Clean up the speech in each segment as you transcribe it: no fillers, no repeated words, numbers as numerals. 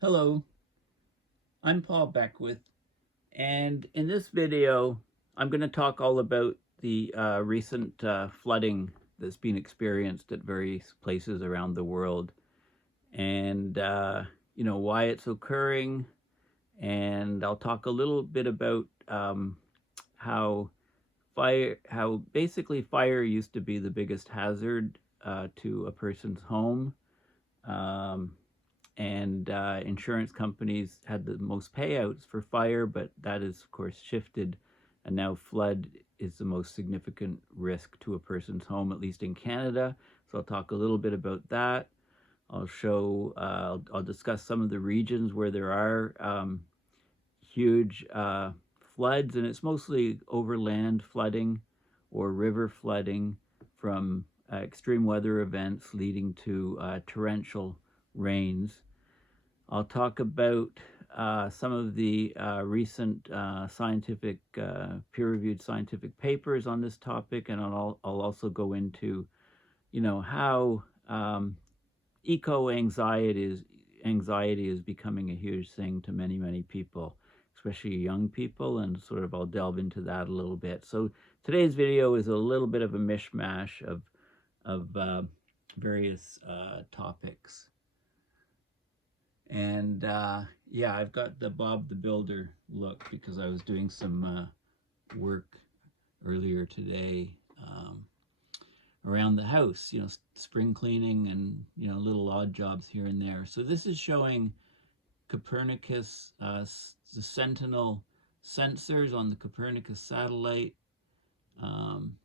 Hello, I'm Paul Beckwith, and in this video, I'm going to talk all about the recent flooding that's been experienced at various places around the world, and why it's occurring. And I'll talk a little bit about how how basically fire used to be the biggest hazard to a person's home. Um, and insurance companies had the most payouts for fire, but that is, of course, shifted, and now flood is the most significant risk to a person's home, at least in Canada. So I'll talk a little bit about that. I'll discuss some of the regions where there are huge floods, and it's mostly overland flooding or river flooding from extreme weather events leading to torrential rains. I'll talk about some of the recent peer-reviewed scientific papers on this topic, and I'll also go into, how anxiety is becoming a huge thing to many people, especially young people, and sort of I'll delve into that a little bit. So today's video is a little bit of a mishmash of various topics. And yeah, I've got the Bob the Builder look because I was doing some work earlier today around the house, spring cleaning and, little odd jobs here and there. So this is showing Copernicus, the Sentinel sensors on the Copernicus satellite, um,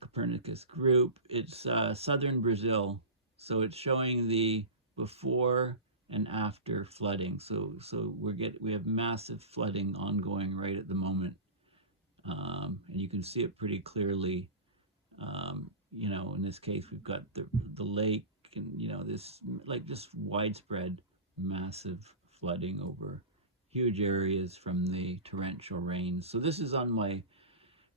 Copernicus group. It's southern Brazil, so it's showing the before and after flooding. So we have massive flooding ongoing right at the moment, and you can see it pretty clearly. In this case, we've got the lake, and this like just widespread, massive flooding over huge areas from the torrential rains. So this is on my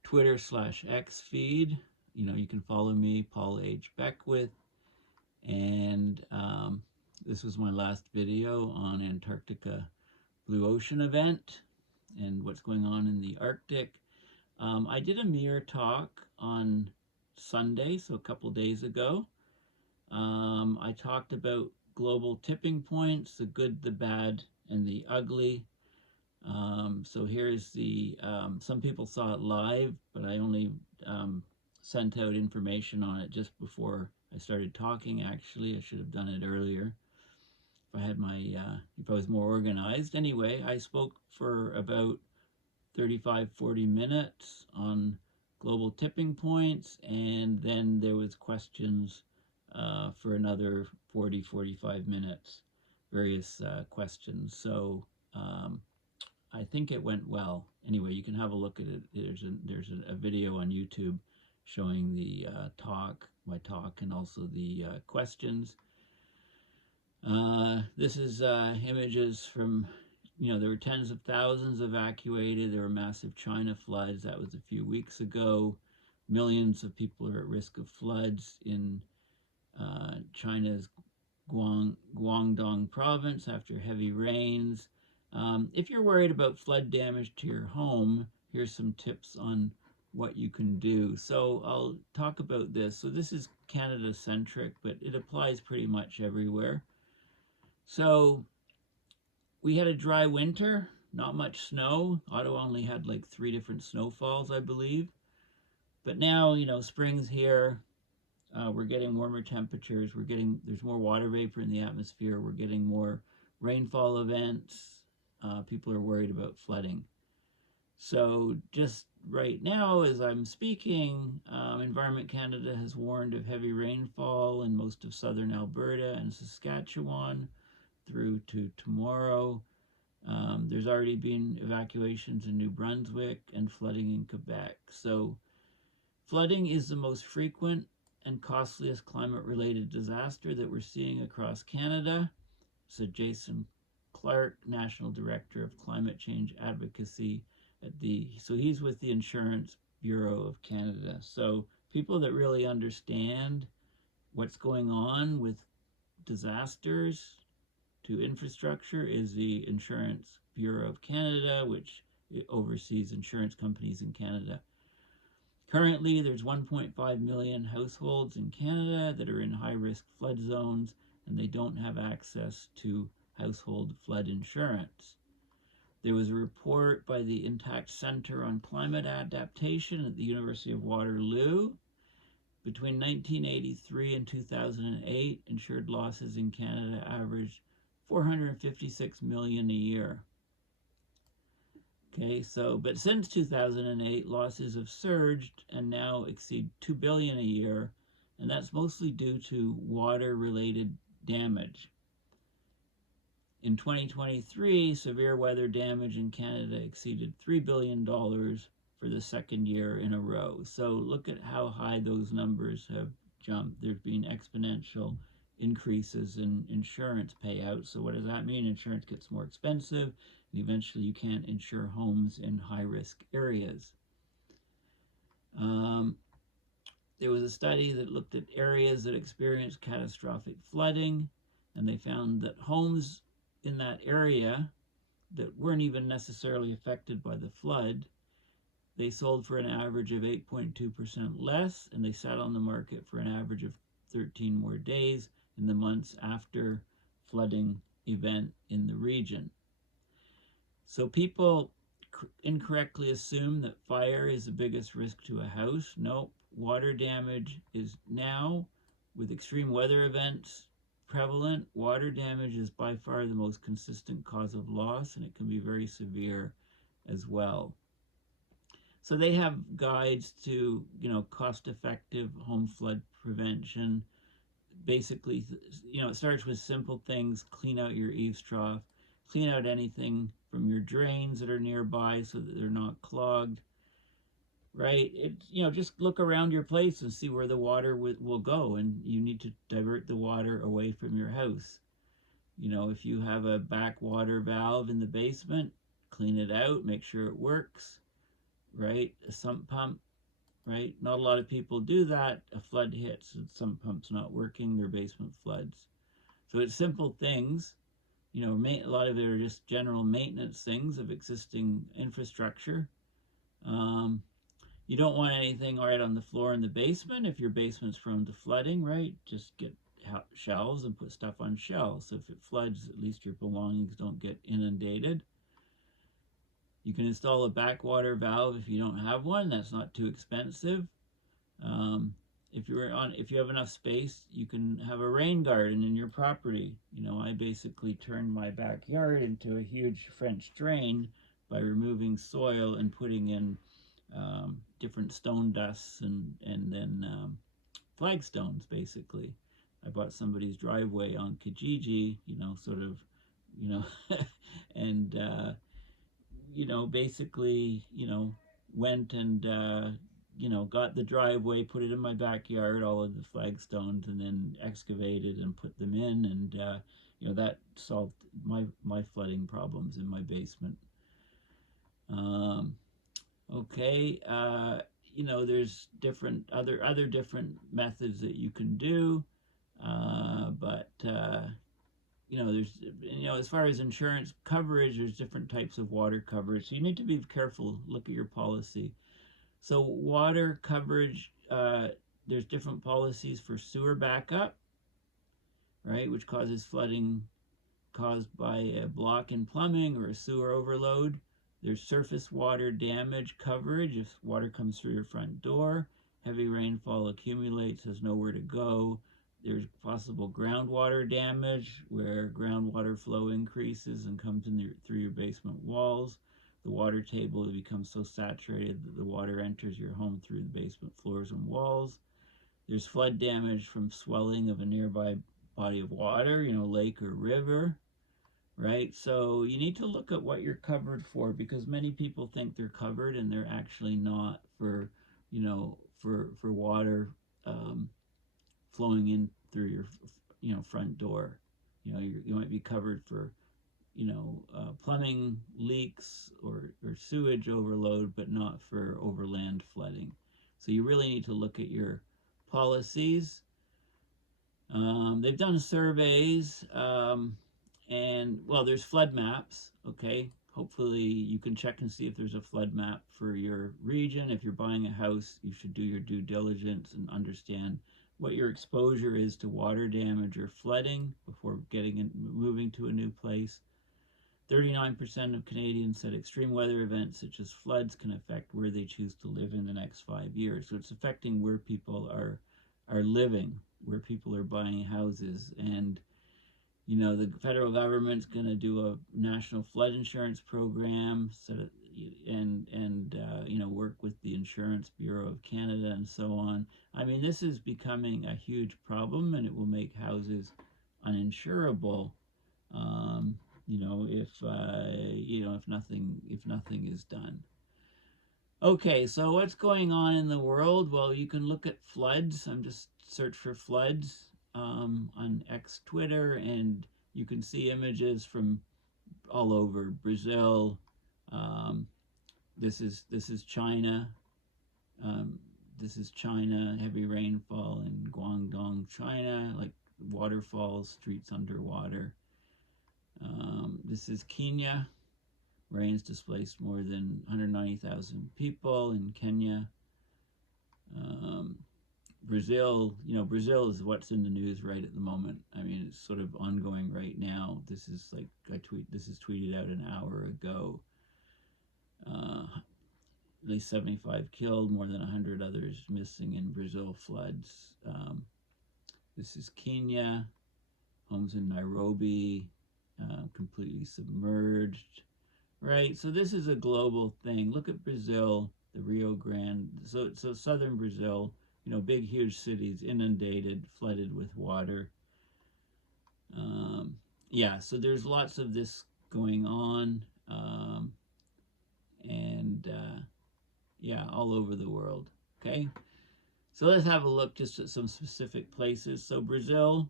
Twitter/X feed. You can follow me, Paul H. Beckwith, and this was my last video on Antarctica Blue Ocean event and what's going on in the Arctic. I did a mirror talk on Sunday, so a couple days ago. I talked about global tipping points, the good, the bad, and the ugly. So here's some people saw it live, but I only sent out information on it just before I started talking. Actually, I should have done it earlier if I was more organized. Anyway, I spoke for about 35-40 minutes on global tipping points, and then there was questions for another 40-45 minutes, various questions. So I think it went well. Anyway, you can have a look at it. There's a video on YouTube showing the my talk, and also the questions. This is images from, there were tens of thousands evacuated. There were massive China floods. That was a few weeks ago. Millions of people are at risk of floods in China's Guangdong province after heavy rains. If you're worried about flood damage to your home, here's some tips on what you can do. So I'll talk about this. So this is Canada-centric, but it applies pretty much everywhere. So we had a dry winter, not much snow. Ottawa only had like 3 different snowfalls, I believe. But now, spring's here. We're getting warmer temperatures. There's more water vapor in the atmosphere. We're getting more rainfall events. People are worried about flooding. So just right now, as I'm speaking, Environment Canada has warned of heavy rainfall in most of southern Alberta and Saskatchewan through to tomorrow. There's already been evacuations in New Brunswick and flooding in Quebec. So flooding is the most frequent and costliest climate-related disaster that we're seeing across Canada, said Jason Clark, National Director of Climate Change Advocacy so he's with the Insurance Bureau of Canada. So people that really understand what's going on with disasters to infrastructure is the Insurance Bureau of Canada, which oversees insurance companies in Canada. Currently, there's 1.5 million households in Canada that are in high-risk flood zones, and they don't have access to household flood insurance. There was a report by the Intact Center on Climate Adaptation at the University of Waterloo. Between 1983 and 2008, insured losses in Canada averaged 456 million a year. Okay, so, but since 2008, losses have surged and now exceed 2 billion a year, and that's mostly due to water-related damage. In 2023, severe weather damage in Canada exceeded $3 billion for the second year in a row. So look at how high those numbers have jumped. There's been exponential increases in insurance payouts. So what does that mean? Insurance gets more expensive, and eventually you can't insure homes in high-risk areas. There was a study that looked at areas that experienced catastrophic flooding, and they found that homes in that area that weren't even necessarily affected by the flood, they sold for an average of 8.2% less, and they sat on the market for an average of 13 more days in the months after flooding event in the region. So people incorrectly assume that fire is the biggest risk to a house. Nope, water damage is now, with extreme weather events prevalent, water damage is by far the most consistent cause of loss, and it can be very severe as well. So they have guides to, cost-effective home flood prevention. Basically, it starts with simple things: clean out your eaves trough, clean out anything from your drains that are nearby so that they're not clogged, right? Just look around your place and see where the water will go, and you need to divert the water away from your house. If you have a backwater valve in the basement, clean it out, make sure it works, right? A sump pump, right? Not a lot of people do that. A flood hits, and sump pump's not working, their basement floods. So it's simple things. A lot of it are just general maintenance things of existing infrastructure. You don't want anything right on the floor in the basement if your basement's prone to flooding, right? Just get shelves and put stuff on shelves. So if it floods, at least your belongings don't get inundated. You can install a backwater valve if you don't have one. That's not too expensive. If you have enough space, you can have a rain garden in your property. I basically turned my backyard into a huge French drain by removing soil and putting in different stone dusts and then flagstones, basically. I bought somebody's driveway on Kijiji, and basically, went and got the driveway, put it in my backyard, all of the flagstones, and then excavated and put them in, and that solved my flooding problems in my basement. Okay, there's different other different methods that you can do, but there's as far as insurance coverage, there's different types of water coverage, so you need to be careful. Look at your policy. So water coverage, there's different policies for sewer backup, right, which causes flooding caused by a block in plumbing or a sewer overload. There's surface water damage coverage if water comes through your front door, heavy rainfall accumulates, has nowhere to go. There's possible groundwater damage where groundwater flow increases and comes in through your basement walls. The water table becomes so saturated that the water enters your home through the basement floors and walls. There's flood damage from swelling of a nearby body of water, lake or river, right? So you need to look at what you're covered for, because many people think they're covered and they're actually not for water flowing in through your front door. You might be covered for plumbing leaks or sewage overload, but not for overland flooding. So you really need to look at your policies. They've done surveys, And well, there's flood maps. Okay, hopefully you can check and see if there's a flood map for your region. If you're buying a house, you should do your due diligence and understand what your exposure is to water damage or flooding before moving to a new place. 39% of Canadians said extreme weather events such as floods can affect where they choose to live in the next 5 years. So it's affecting where people are living, where people are buying houses. And the federal government's going to do a national flood insurance program, and work with the Insurance Bureau of Canada and so on. I mean, this is becoming a huge problem, and it will make houses uninsurable. Um, if nothing is done. Okay, so what's going on in the world? Well, you can look at floods. I'm just search for floods on X Twitter, and you can see images from all over Brazil. Um, this is China. Um, this is China. Heavy rainfall in Guangdong, China, like waterfalls, streets underwater. This is Kenya. Rains displaced more than 190,000 people in Kenya. Brazil, Brazil is what's in the news right at the moment. I mean, it's sort of ongoing right now. This is this is tweeted out an hour ago. At least 75 killed, more than 100 others missing in Brazil floods. This is Kenya. Homes in Nairobi completely submerged. Right, so this is a global thing. Look at Brazil, the Rio Grande. So southern Brazil, big, huge cities inundated, flooded with water. Yeah, so there's lots of this going on, and yeah, all over the world. Okay, so let's have a look just at some specific places. So Brazil,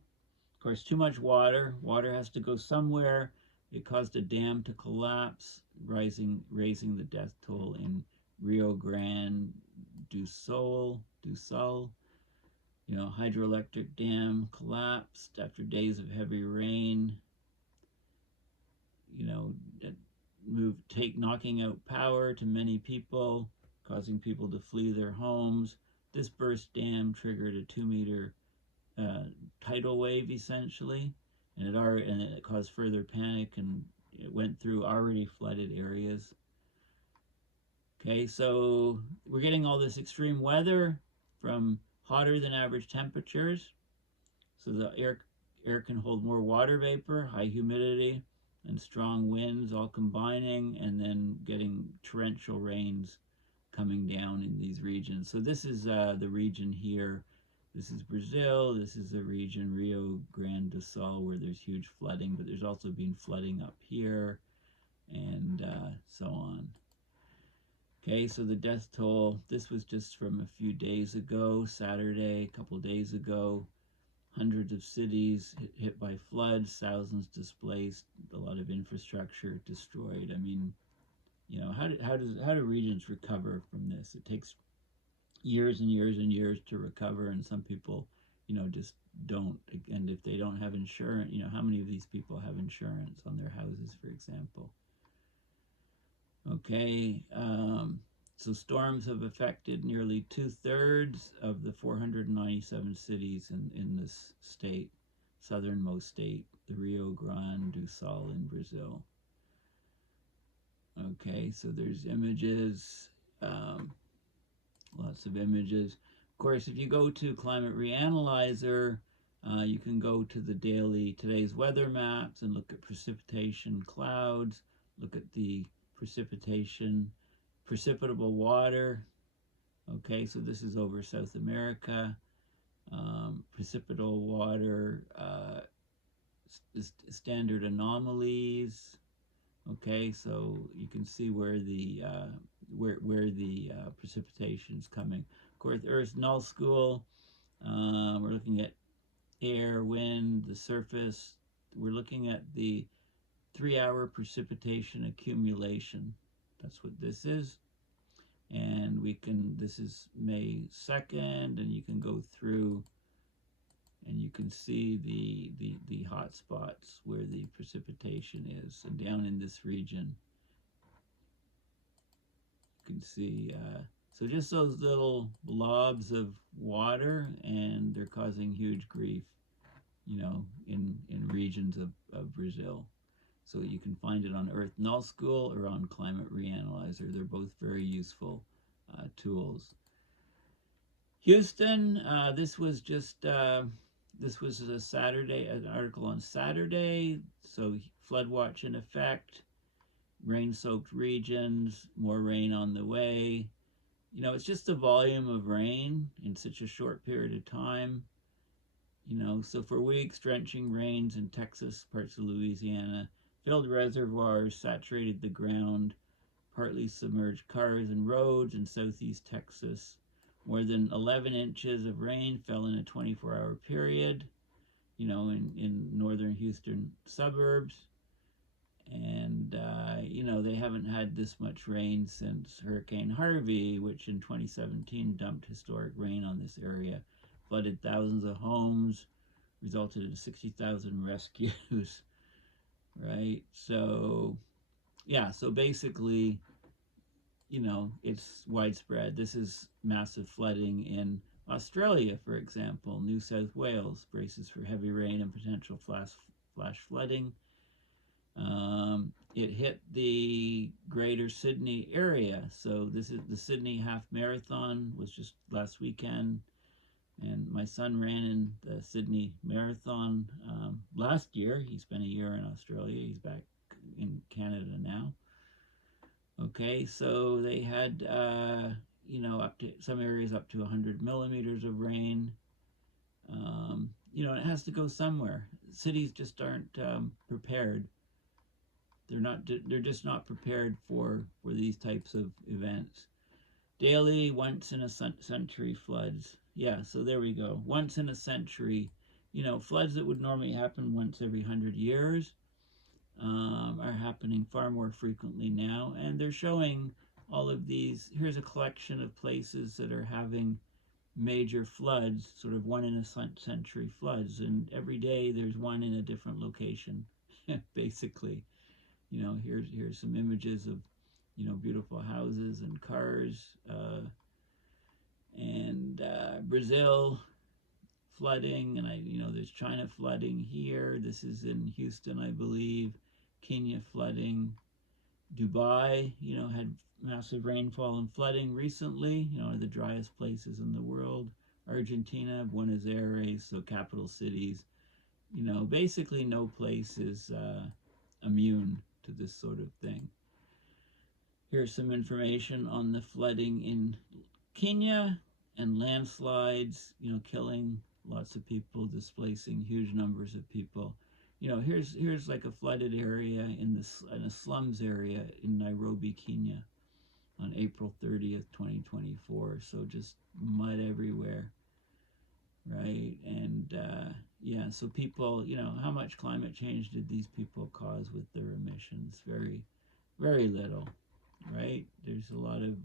of course, too much water. Water has to go somewhere. It caused a dam to collapse, raising the death toll in Rio Grande do Sul. Hydroelectric dam collapsed after days of heavy rain. Knocking out power to many people, causing people to flee their homes. This burst dam triggered a 2-meter tidal wave, essentially, and it caused further panic, and it went through already flooded areas. Okay, so we're getting all this extreme weather from hotter than average temperatures. So the air can hold more water vapor, high humidity, and strong winds all combining, and then getting torrential rains coming down in these regions. So this is the region here. This is Brazil. This is the region Rio Grande do Sul, where there's huge flooding, but there's also been flooding up here, and so on. Okay, so the death toll, this was just from a few days ago, Saturday, a couple days ago. Hundreds of cities hit by floods, thousands displaced, a lot of infrastructure destroyed. I mean, how do regions recover from this? It takes years and years and years to recover, and some people, just don't. And if they don't have insurance, how many of these people have insurance on their houses, for example? Okay, so storms have affected nearly 2/3 of the 497 cities in this state, southernmost state, the Rio Grande do Sul in Brazil. Okay, so there's images, lots of images. Of course, if you go to Climate Reanalyzer, you can go to the daily today's weather maps and look at precipitation clouds, look at the precipitable water. Okay, so this is over South America. Precipitable water, standard anomalies. Okay, so you can see where the precipitation is coming. Of course, Earth's null school. We're looking at air, wind, the surface. We're looking at the 3-hour precipitation accumulation. That's what this is. And this is May 2nd, and you can go through and you can see the hot hot spots where the precipitation is. And down in this region, you can see, so just those little blobs of water, and they're causing huge grief, you know, in regions of Brazil. So you can find it on Earth Null School or on Climate Reanalyzer. They're both very useful tools. Houston, this was a Saturday, an article on Saturday. So flood watch in effect, rain-soaked regions, more rain on the way. You know, it's just the volume of rain in such a short period of time. You know, so for weeks, drenching rains in Texas, parts of Louisiana, filled reservoirs, saturated the ground, partly submerged cars and roads in southeast Texas. More than 11 inches of rain fell in a 24-hour period, you know, in northern Houston suburbs. And, you know, they haven't had this much rain since Hurricane Harvey, which in 2017 dumped historic rain on this area, flooded thousands of homes, resulted in 60,000 rescues, right? So, yeah, so basically, you know, it's widespread. This is massive flooding in Australia, for example. New South Wales braces for heavy rain and potential flash flooding. It hit the greater Sydney area. So this is the Sydney Half Marathon was just last weekend. And my son ran in the Sydney Marathon last year. He spent a year in Australia. He's back in Canada now. Okay, so they had, you know, up to some areas up to 100 millimeters of rain. You know, it has to go somewhere. Cities just aren't prepared. They're just not prepared for these types of events. Daily once in a century floods. Yeah, so there we go. Once in a century, you know, floods that would normally happen once every 100 years are happening far more frequently now. And they're showing all of these. Here's a collection of places that are having major floods, sort of one in a century floods. And every day there's one in a different location, basically. You know, here's some images of, you know, beautiful houses and cars, and Brazil flooding, and you know, there's China flooding here. This is in Houston, I believe. Kenya flooding. Dubai, you know, had massive rainfall and flooding recently. You know, one of the driest places in the world. Argentina, Buenos Aires, so capital cities. You know, basically no place is immune to this sort of thing. Here's some information on the flooding in Kenya and landslides, you know, killing lots of people, displacing huge numbers of people. You know, here's like a flooded area in a slums area in Nairobi, Kenya, on April 30th, 2024. So just mud everywhere, right? And yeah, so people, you know, how much climate change did these people cause with their emissions? Very, very little, right? There's a lot of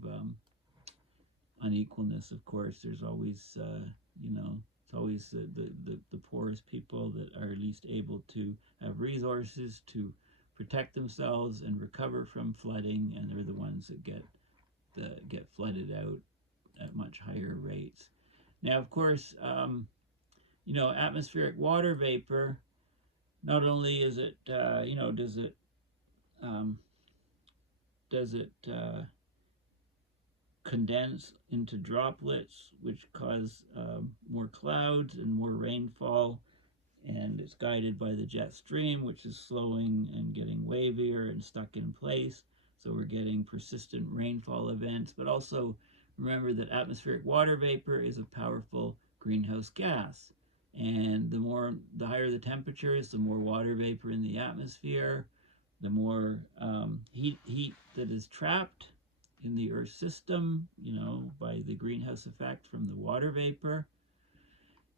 unequalness, of course. There's always, you know, it's always the poorest people that are least able to have resources to protect themselves and recover from flooding, and they're the ones that get flooded out at much higher rates. Now, of course, you know, atmospheric water vapor, not only is it, you know, does it condense into droplets, which cause more clouds and more rainfall, and it's guided by the jet stream, which is slowing and getting wavier and stuck in place. So we're getting persistent rainfall events, but also remember that atmospheric water vapor is a powerful greenhouse gas. And the higher the temperature is, the more water vapor in the atmosphere, the more heat that is trapped in the Earth system, you know, by the greenhouse effect from the water vapor.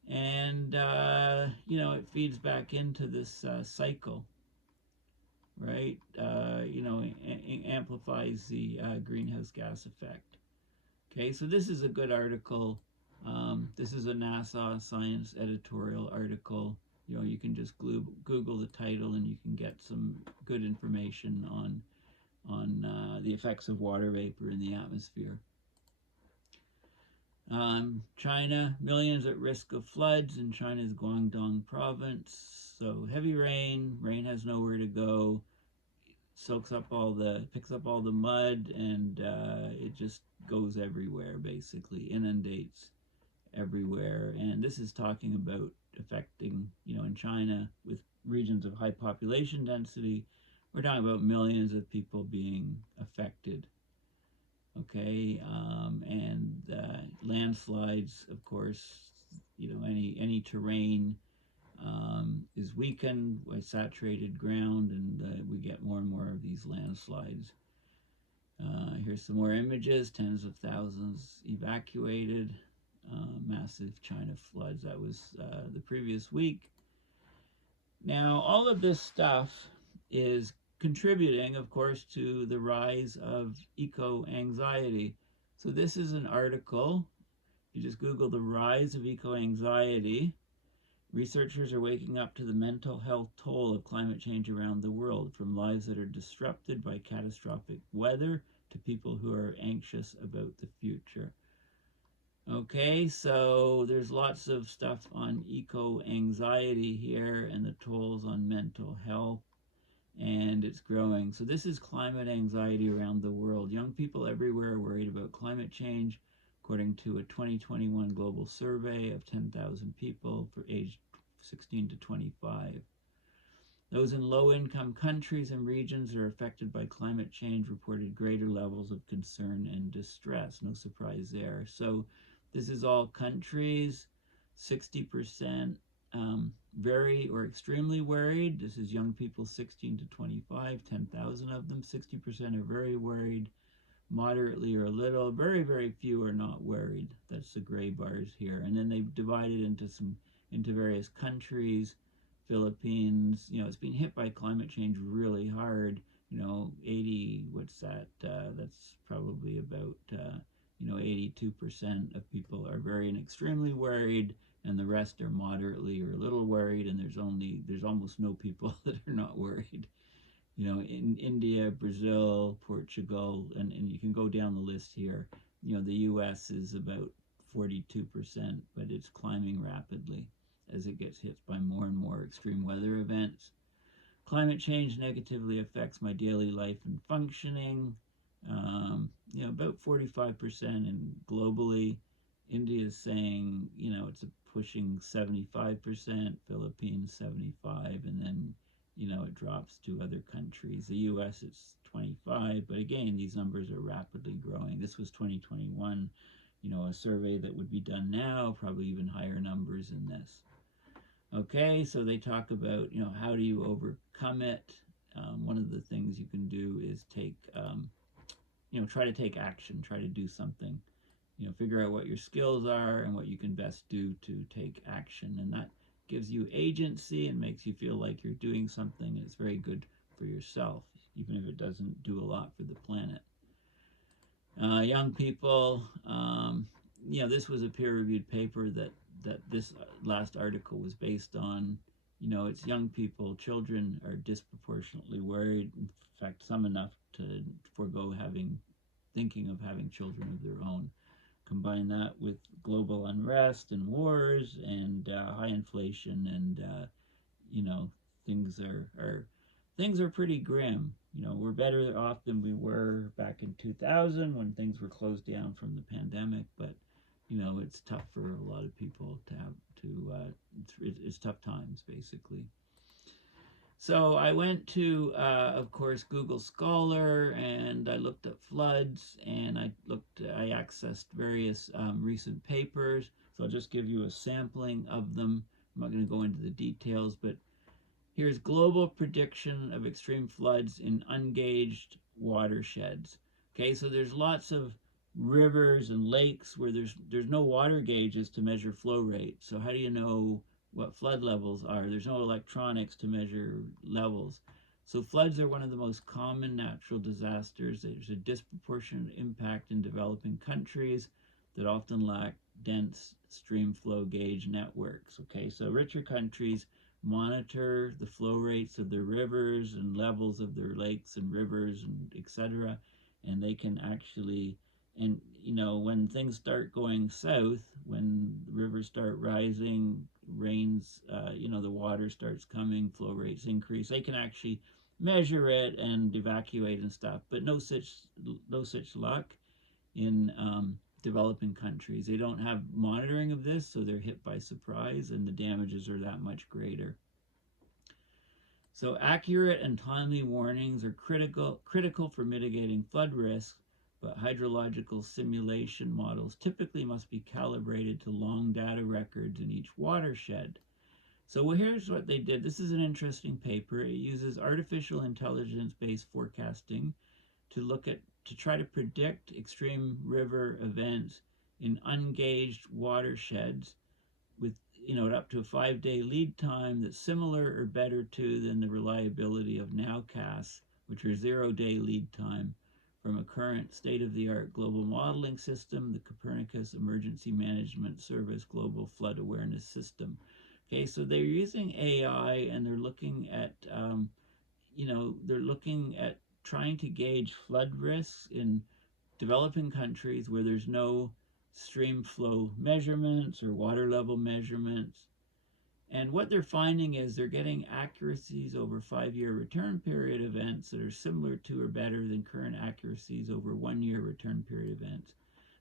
And, you know, it feeds back into this cycle, right? You know, amplifies the greenhouse gas effect. Okay, so this is a good article. This is a NASA Science editorial article You know, you can just Google the title and you can get some good information on the effects of water vapor in the atmosphere. China, millions at risk of floods in China's Guangdong province. So heavy rain, rain has nowhere to go, picks up all the mud, and it just goes everywhere, basically, inundates everywhere. And this is talking about affecting, you know, in China with regions of high population density, we're talking about millions of people being affected. Okay, and landslides, of course, you know, any terrain is weakened by saturated ground, and we get more and more of these landslides. Here's some more images, tens of thousands evacuated, massive China floods. That was the previous week. Now, all of this stuff is contributing, of course, to the rise of eco-anxiety. So this is an article. You just Google the rise of eco-anxiety. Researchers are waking up to the mental health toll of climate change around the world, from lives that are disrupted by catastrophic weather to people who are anxious about the future. Okay, so there's lots of stuff on eco-anxiety here and the tolls on mental health, and it's growing. So this is climate anxiety around the world. Young people everywhere are worried about climate change, according to a 2021 global survey of 10,000 people for age 16 to 25. Those in low-income countries and regions that are affected by climate change reported greater levels of concern and distress. No surprise there. So this is all countries, 60% very or extremely worried. This is young people 16 to 25, 10,000 of them. 60% are very worried, moderately or a little. Very, very few are not worried. That's the gray bars here. And then they've divided into various countries. Philippines, you know, it's been hit by climate change really hard. You know, 80, what's that? That's probably about, you know, 82% of people are very and extremely worried, and the rest are moderately or a little worried, and there's almost no people that are not worried. You know, in India, Brazil, Portugal, and you can go down the list here. You know, the US is about 42%, but it's climbing rapidly as it gets hit by more and more extreme weather events. Climate change negatively affects my daily life and functioning. You know, about 45%, and globally, India is saying, you know, it's pushing 75%, Philippines 75%, and then, you know, it drops to other countries. The US, it's 25%, but again, these numbers are rapidly growing. This was 2021, you know, a survey that would be done now, probably even higher numbers in this. Okay, so they talk about, you know, how do you overcome it? One of the things you can do is you know, try to take action, try to do something. You know, figure out what your skills are and what you can best do to take action. And that gives you agency and makes you feel like you're doing something, and it's very good for yourself, even if it doesn't do a lot for the planet. Young people, you know, this was a peer-reviewed paper that this last article was based on. You know, it's young people, children are disproportionately worried. In fact, some enough to forego thinking of having children of their own. Combine that with global unrest and wars and high inflation, and you know, things are pretty grim. You know, we're better off than we were back in 2000 when things were closed down from the pandemic, but you know, it's tough for a lot of people it's tough times, basically. So I went to, of course, Google Scholar, and I looked at floods, and I accessed various recent papers. So I'll just give you a sampling of them. I'm not going to go into the details, but here's global prediction of extreme floods in ungauged watersheds. Okay, so there's lots of rivers and lakes where there's no water gauges to measure flow rate. So how do you know what flood levels are? There's no electronics to measure levels. So floods are one of the most common natural disasters. There's a disproportionate impact in developing countries that often lack dense stream flow gauge networks. Okay, so richer countries monitor the flow rates of their rivers and levels of their lakes and rivers and etc. And they can actually, and when things start going south, when rivers start rising, rains, the water starts coming, flow rates increase, they can actually measure it and evacuate and stuff. But no such luck in developing countries. They don't have monitoring of this, so they're hit by surprise, and the damages are that much greater. So accurate and timely warnings are critical for mitigating flood risk, but hydrological simulation models typically must be calibrated to long data records in each watershed. So here's what they did. This is an interesting paper. It uses artificial intelligence-based forecasting to try to predict extreme river events in ungauged watersheds with up to a 5-day lead time that's similar or better to than the reliability of nowcasts, which are 0-day lead time from a current state-of-the-art global modeling system, the Copernicus Emergency Management Service Global Flood Awareness System. Okay, so they're using AI, and they're looking at trying to gauge flood risks in developing countries where there's no stream flow measurements or water level measurements. And what they're finding is they're getting accuracies over 5-year return period events that are similar to or better than current accuracies over 1-year return period events.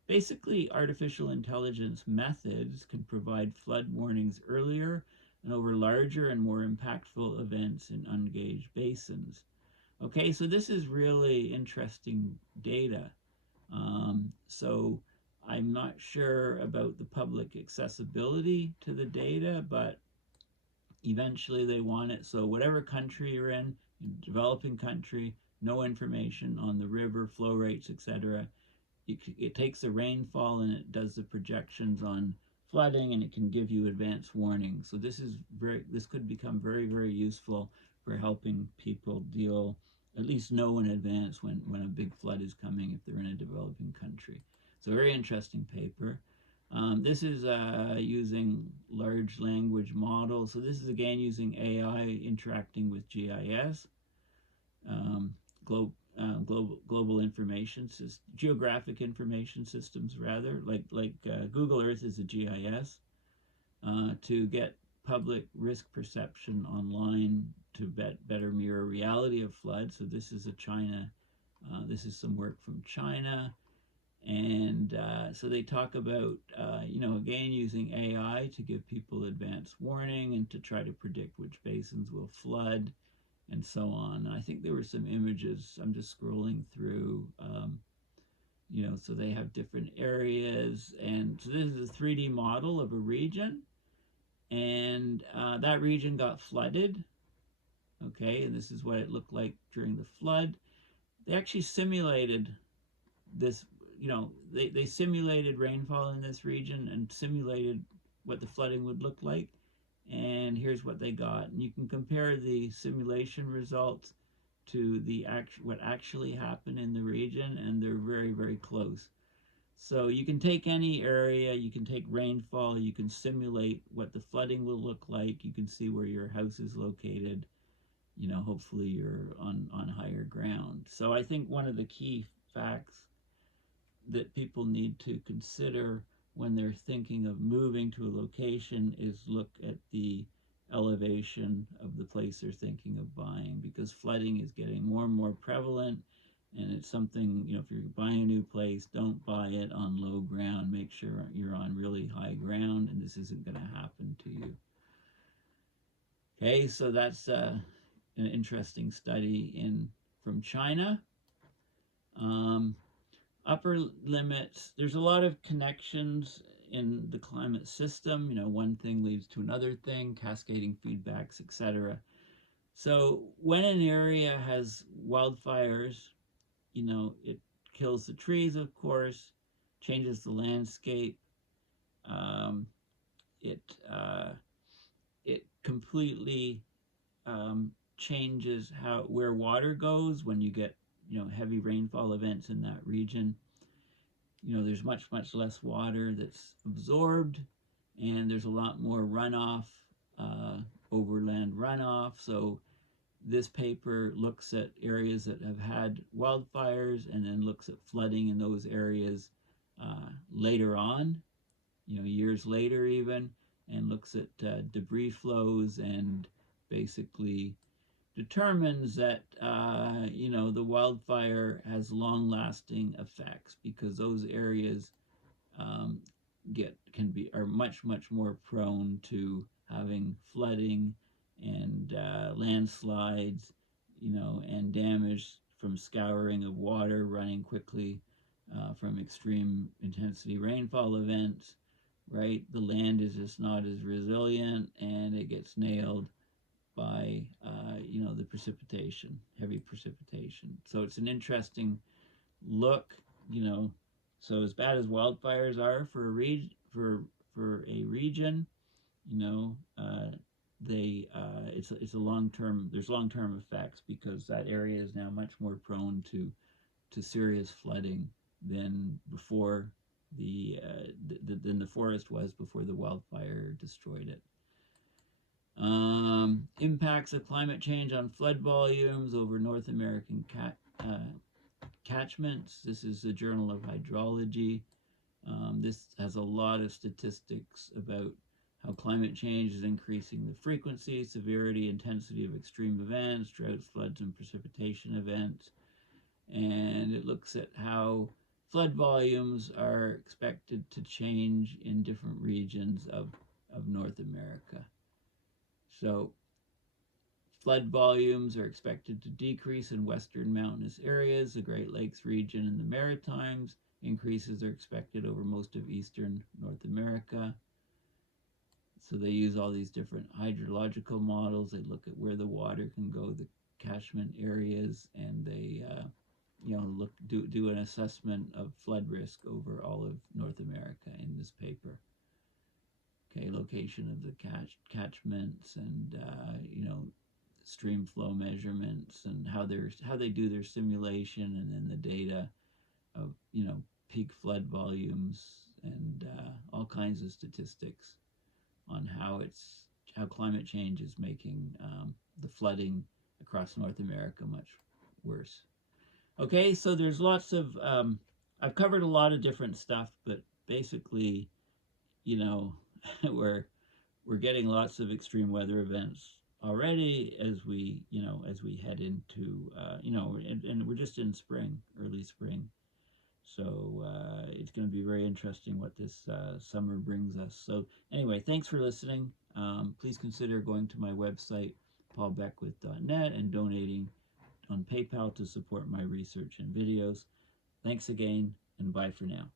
Basically, artificial intelligence methods can provide flood warnings earlier and over larger and more impactful events in ungauged basins. Okay, so this is really interesting data. So I'm not sure about the public accessibility to the data, but eventually they want it. So whatever country you're in, developing country, no information on the river flow rates, etc. It takes the rainfall and it does the projections on flooding, and it can give you advance warning. So this could become very, very useful for helping people deal, at least know in advance when a big flood is coming if they're in a developing country. So very interesting paper. This is using large language models. So this is again using AI interacting with GIS, global information geographic information systems rather, like Google Earth is a GIS, to get public risk perception online to better mirror reality of flood. So this is this is some work from China. And so they talk about, again, using AI to give people advance warning and to try to predict which basins will flood and so on. And I think there were some images. I'm just scrolling through, so they have different areas. And so this is a 3D model of a region. And that region got flooded. Okay, and this is what it looked like during the flood. They actually simulated this. They simulated rainfall in this region and simulated what the flooding would look like, and here's what they got. And you can compare the simulation results to what actually happened in the region, and they're very, very close. So you can take any area, you can take rainfall, you can simulate what the flooding will look like, you can see where your house is located, hopefully you're on higher ground. So I think one of the key facts that people need to consider when they're thinking of moving to a location is look at the elevation of the place they're thinking of buying, because flooding is getting more and more prevalent, and it's something, if you're buying a new place, don't buy it on low ground. Make sure you're on really high ground, and this isn't going to happen to you. Okay, so that's an interesting study from China. Upper limits, there's a lot of connections in the climate system. One thing leads to another thing, cascading feedbacks, etc. So when an area has wildfires, it kills the trees, of course, changes the landscape. It completely changes where water goes when you get heavy rainfall events in that region. There's much less water that's absorbed, and there's a lot more runoff overland runoff. So this paper looks at areas that have had wildfires and then looks at flooding in those areas later on, years later even, and looks at debris flows and basically determines that the wildfire has long-lasting effects because those areas um, are much more prone to having flooding and landslides, and damage from scouring of water running quickly from extreme intensity rainfall events. Right, the land is just not as resilient, and it gets nailed by the precipitation, heavy precipitation. So it's an interesting look. So as bad as wildfires are for a region, they it's a long-term, there's long-term effects because that area is now much more prone to serious flooding than before than the forest was before the wildfire destroyed it. Impacts of climate change on flood volumes over North American catchments. This is the Journal of Hydrology. This has a lot of statistics about how climate change is increasing the frequency, severity, intensity of extreme events, droughts, floods, and precipitation events. And it looks at how flood volumes are expected to change in different regions of North America. So flood volumes are expected to decrease in western mountainous areas, the Great Lakes region, and the Maritimes. Increases are expected over most of eastern North America. So they use all these different hydrological models. They look at where the water can go, the catchment areas, and they do an assessment of flood risk over all of North America in this paper. Okay, location of the catchments and stream flow measurements and how they do their simulation, and then the data of peak flood volumes and all kinds of statistics on how climate change is making the flooding across North America much worse. Okay, so there's lots of I've covered a lot of different stuff, but basically, we're getting lots of extreme weather events already as we head into and we're just in spring, early spring. So it's going to be very interesting what this summer brings us. So anyway, thanks for listening. Please consider going to my website, paulbeckwith.net, and donating on PayPal to support my research and videos. Thanks again, and bye for now.